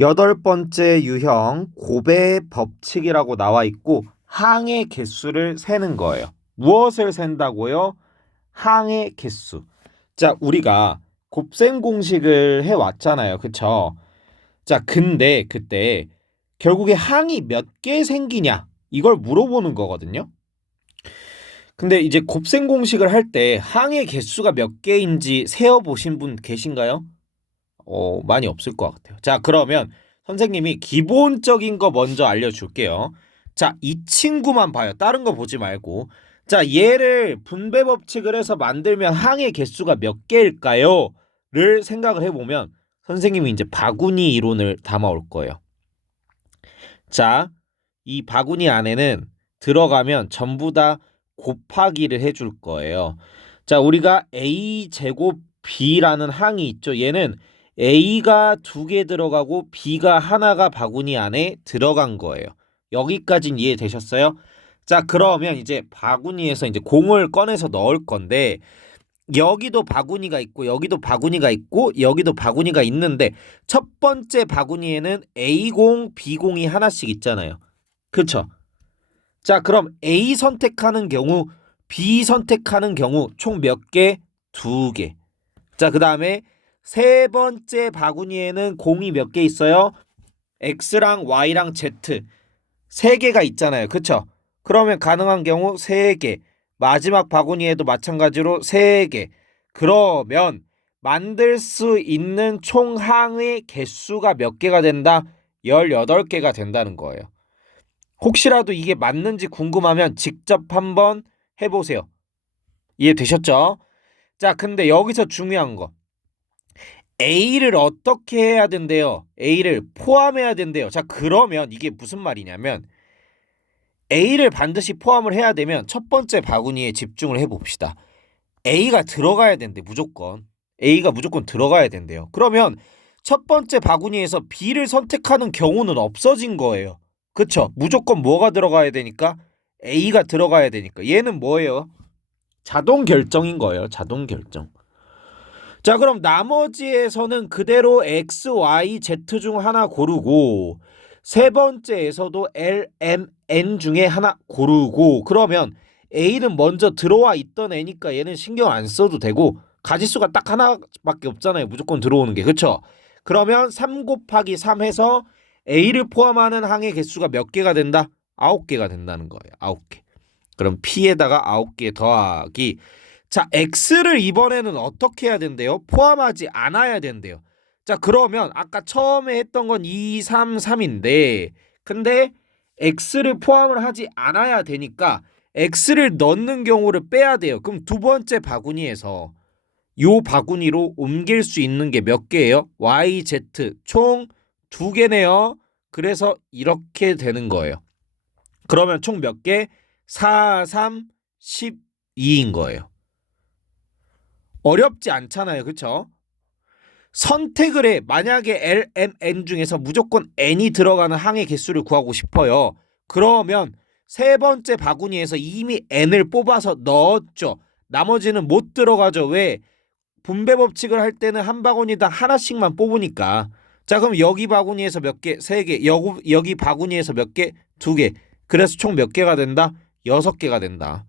여덟 번째 유형 곱의 법칙이라고 나와 있고 항의 개수를 세는 거예요. 무엇을 센다고요? 항의 개수. 자, 우리가 곱셈 공식을 해왔잖아요. 그쵸? 자, 근데 그때 결국에 항이 몇 개 생기냐? 이걸 물어보는 거거든요. 근데 이제 곱셈 공식을 할 때 항의 개수가 몇 개인지 세어보신 분 계신가요? 많이 없을 것 같아요. 자, 그러면 선생님이 기본적인 거 먼저 알려줄게요. 자, 이 친구만 봐요. 다른 거 보지 말고. 자, 얘를 분배 법칙을 해서 만들면 항의 개수가 몇 개일까요? 를 생각을 해보면 선생님이 이제 바구니 이론을 담아올 거예요. 자, 이 바구니 안에는 들어가면 전부 다 곱하기를 해줄 거예요. 자, 우리가 a 제곱 b라는 항이 있죠. 얘는 a가 두 개 들어가고 b가 하나가 바구니 안에 들어간 거예요. 여기까진 이해되셨어요? 자, 그러면 이제 바구니에서 이제 공을 꺼내서 넣을 건데 여기도 바구니가 있고 여기도 바구니가 있고 여기도 바구니가 있는데 첫 번째 바구니에는 A공, B공이 하나씩 있잖아요. 그쵸? 자, 그럼 A 선택하는 경우, B 선택하는 경우 총 몇 개? 두 개. 자, 그 다음에 세 번째 바구니에는 공이 몇 개 있어요? X랑 Y랑 Z 세 개가 있잖아요. 그쵸? 그러면 가능한 경우 세 개. 마지막 바구니에도 마찬가지로 세 개. 그러면 만들 수 있는 총 항의 개수가 몇 개가 된다? 18개가 된다는 거예요. 혹시라도 이게 맞는지 궁금하면 직접 한번 해보세요. 이해되셨죠? 자, 근데 여기서 중요한 거. A를 어떻게 해야 된대요? A를 포함해야 된대요. 자, 그러면 이게 무슨 말이냐면 A를 반드시 포함을 해야 되면 첫 번째 바구니에 집중을 해봅시다. A가 들어가야 된대, 무조건. A가 무조건 들어가야 된대요. 그러면 첫 번째 바구니에서 B를 선택하는 경우는 없어진 거예요. 그쵸? 무조건 뭐가 들어가야 되니까? A가 들어가야 되니까. 얘는 뭐예요? 자동 결정인 거예요. 자동 결정. 자, 그럼 나머지에서는 그대로 X, Y, Z 중 하나 고르고 세 번째에서도 L, M, N 중에 하나 고르고 그러면 A는 먼저 들어와 있던 애니까 얘는 신경 안 써도 되고 가지수가 딱 하나밖에 없잖아요. 무조건 들어오는 게. 그쵸? 그러면 3 곱하기 3 해서 A를 포함하는 항의 개수가 몇 개가 된다? 9개가 된다는 거예요. 9개. 그럼 P에다가 9개 더하기 자, X를 이번에는 어떻게 해야 된대요? 포함하지 않아야 된대요. 자, 그러면 아까 처음에 했던 건 2, 3, 3인데 근데 X를 포함을 하지 않아야 되니까 X를 넣는 경우를 빼야 돼요. 그럼 두 번째 바구니에서 요 바구니로 옮길 수 있는 게 몇 개예요? Y, Z 총 두 개네요. 그래서 이렇게 되는 거예요. 그러면 총 몇 개? 4, 3, 12인 거예요. 어렵지 않잖아요. 그쵸? 선택을 해. 만약에 L, M, N 중에서 무조건 N이 들어가는 항의 개수를 구하고 싶어요. 그러면 세 번째 바구니에서 이미 N을 뽑아서 넣었죠. 나머지는 못 들어가죠. 왜? 분배 법칙을 할 때는 한 바구니당 하나씩만 뽑으니까. 자, 그럼 여기 바구니에서 몇 개? 세 개. 여기 바구니에서 몇 개? 두 개. 그래서 총 몇 개가 된다? 6개가 된다.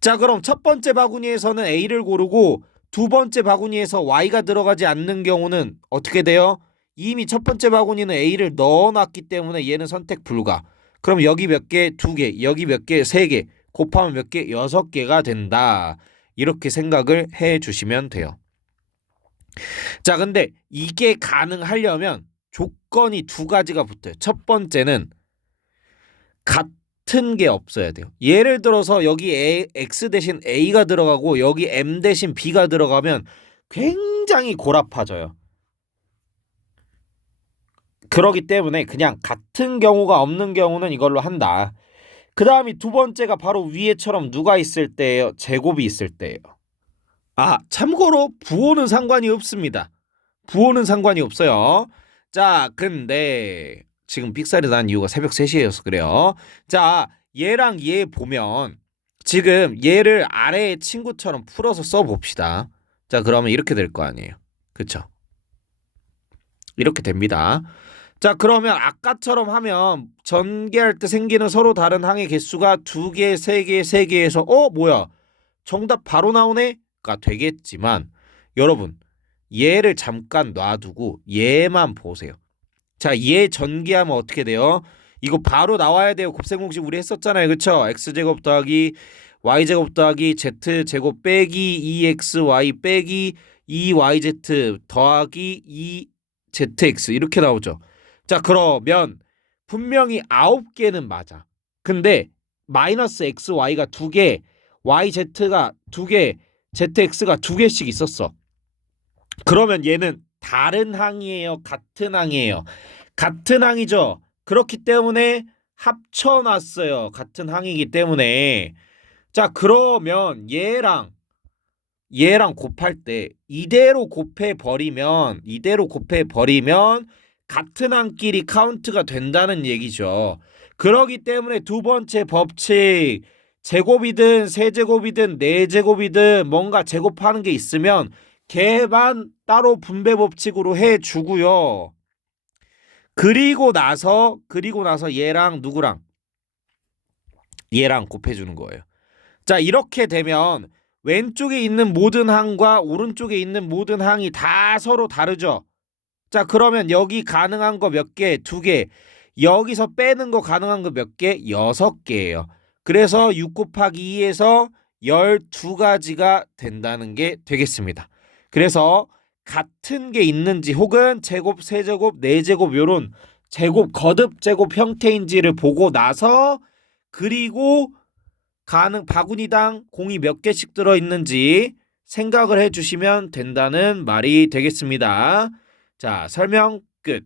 자, 그럼 첫 번째 바구니에서는 A를 고르고 두 번째 바구니에서 Y가 들어가지 않는 경우는 어떻게 돼요? 이미 첫 번째 바구니는 A를 넣어놨기 때문에 얘는 선택 불가. 그럼 여기 몇 개? 두 개. 여기 몇 개? 세 개. 곱하면 몇 개? 6개가 된다. 이렇게 생각을 해 주시면 돼요. 자, 근데 이게 가능하려면 조건이 두 가지가 붙어요. 첫 번째는 같은 게 없어야 돼요. 예를 들어서 여기 X 대신 A가 들어가고 여기 M 대신 B가 들어가면 굉장히 고라파져요. 그러기 때문에 그냥 같은 경우가 없는 경우는 이걸로 한다. 그 다음이 두 번째가 바로 위에처럼 누가 있을 때예요? 제곱이 있을 때예요. 아, 참고로 부호는 상관이 없습니다. 부호는 상관이 없어요. 자, 근데 지금 삑사리 난 이유가 새벽 3시여서 그래요. 자, 얘랑 얘 보면 지금 얘를 아래의 친구처럼 풀어서 써봅시다. 자, 그러면 이렇게 될 거 아니에요. 그쵸? 이렇게 됩니다. 자, 그러면 아까처럼 하면 전개할 때 생기는 서로 다른 항의 개수가 2개, 3개, 3개에서 뭐야? 정답 바로 나오네?가 되겠지만 여러분 얘를 잠깐 놔두고 얘만 보세요. 자, 얘 전개하면 어떻게 돼요? 이거 바로 나와야 돼요. 곱셈공식 우리 했었잖아요. 그쵸? x제곱 더하기 y제곱 더하기 z제곱 빼기 2xy 빼기 2yz 더하기 2zx 이렇게 나오죠. 자, 그러면 분명히 9개는 맞아. 근데 마이너스 xy가 2개, yz가 2개, zx가 2개씩 있었어. 그러면 얘는 다른 항이에요? 같은 항이에요? 같은 항이죠. 그렇기 때문에 합쳐놨어요. 같은 항이기 때문에. 자, 그러면 얘랑 곱할 때 이대로 곱해 버리면 같은 항끼리 카운트가 된다는 얘기죠. 그러기 때문에 두 번째 법칙, 제곱이든 세제곱이든 네제곱이든 뭔가 제곱하는 게 있으면 걔만 따로 분배 법칙으로 해 주고요. 그리고 나서 얘랑 누구랑 얘랑 곱해 주는 거예요. 자, 이렇게 되면 왼쪽에 있는 모든 항과 오른쪽에 있는 모든 항이 다 서로 다르죠. 자, 그러면 여기 가능한 거 몇 개? 2개. 여기서 빼는 거 가능한 거 몇 개? 6개예요. 그래서 6 곱하기 2에서 12가지가 된다는 게 되겠습니다. 그래서 같은 게 있는지 혹은 제곱, 세제곱, 네제곱 요런 제곱, 거듭 제곱 형태인지를 보고 나서 그리고 바구니당 공이 몇 개씩 들어있는지 생각을 해주시면 된다는 말이 되겠습니다. 자, 설명 끝.